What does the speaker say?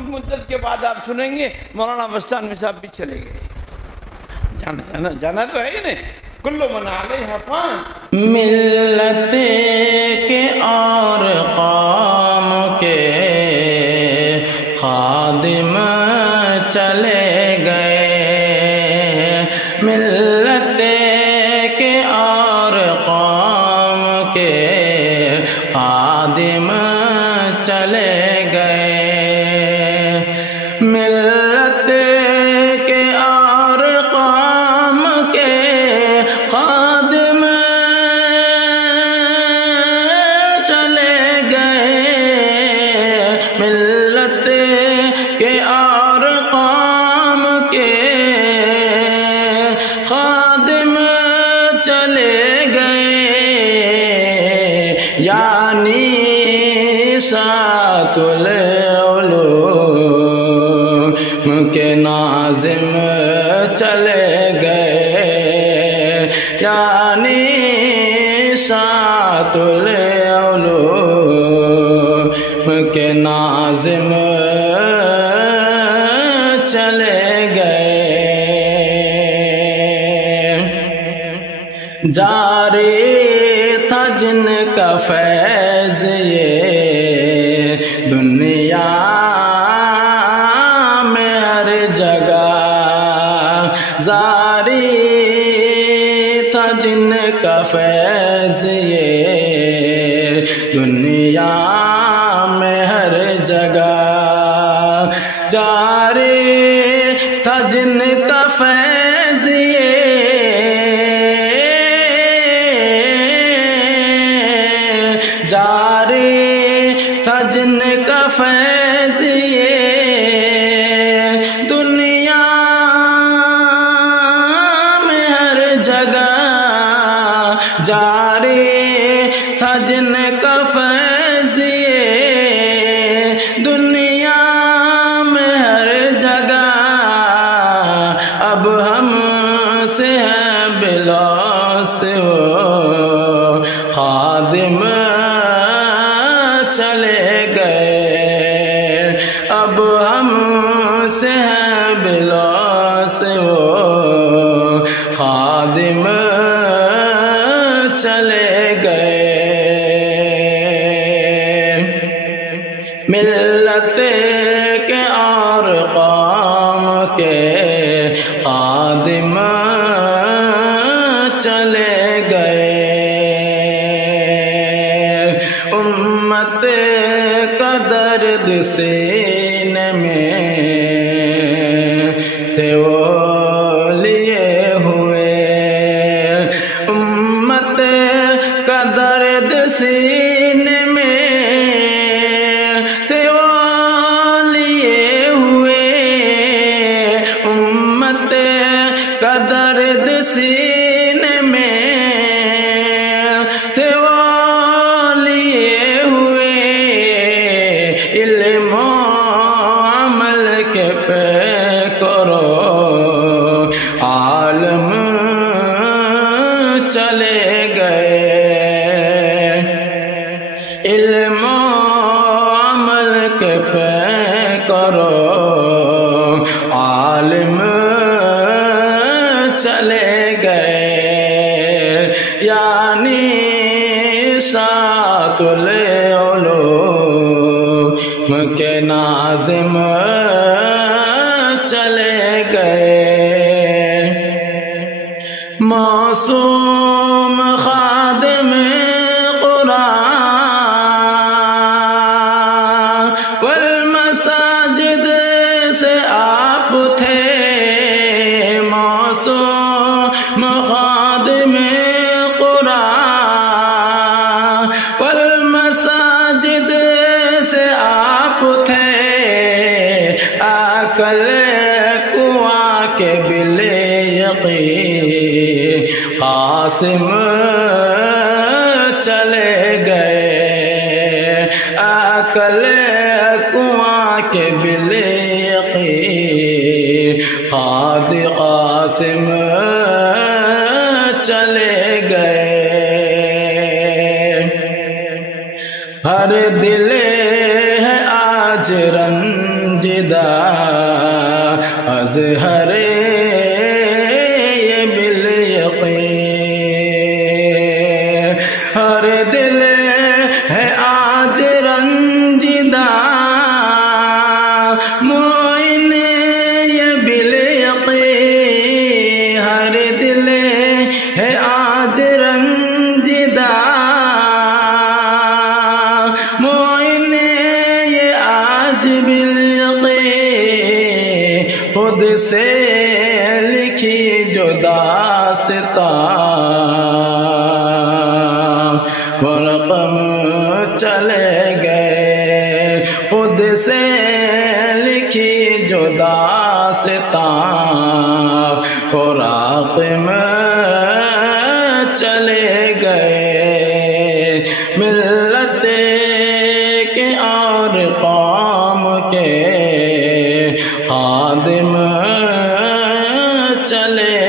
کچھ مدت کے بعد آپ سنیں گے مولانا بستانی صاحب بھی چلے گئے. جانا تو ہے ہی نہیں. کل من علیہا فان. ملت کے اور قوم کے خادم چلے گئے. ملت کے اور قوم کے خادم چلے گئے. ملت کے اور قوم کے خادم چلے گئے. ملت کے اور قوم کے خادم چلے گئے. یعنی سات العلوم کے ناظم چلے گئے. یعنی سات العلوم کے ناظم چلے گئے. جاری تھا جن کا فیض یہ دنیا میں ہر جگہ. جاری تھا جن کا فیض یہ دنیا میں ہر جگہ. جاری تھا جن کا فیض یہ جاری تھا جن کا فیض یہ دنیا میں ہر جگہ. جاری تھا جن کا فیض یہ دنیا میں ہر جگہ. اب ہم سے ہے بلاس وہ خادم چلے گئے. اب ہم سے ہیں بلاس وہ خادم چلے گئے. ملت کے اور قوم کے خادم چلے گئے. امت کا درد سینے میں تھے وہ لیے ہوئے. امت کا درد سینے میں تھے وہ لیے ہوئے. امت کا درد سینے میں تھے وہ لیے ہوئے. علم و عمل کے پہ کرو عالم چلے گئے. علم و عمل کے پہ کرو عالم چلے گئے. یعنی سات العلوم کے ناظم چلے گئے. معصوم خادم قرآن والمساجد سے آپ تھے. معصوم خادم قرآن والمساجد سے آپ تھے. عقل کنواں کے بل یقین قاسم چلے گئے. عقل کنواں کے بل یقین قاضی قاسم چلے گئے. ہر دل ہے آج رنج رنجدہ اظہر یہ بالیقین ہر دل ہے آج رنجدہ معین یہ بالیقین ہر دل ہے آج رنجدہ معین یہ آج بالیقین خود سے لکھی جو داستان وہ رقم چلے گئے خود سے لکھی جو داستان وہ راقم چلے گئے ملت کے اور قوم کے خادم چلے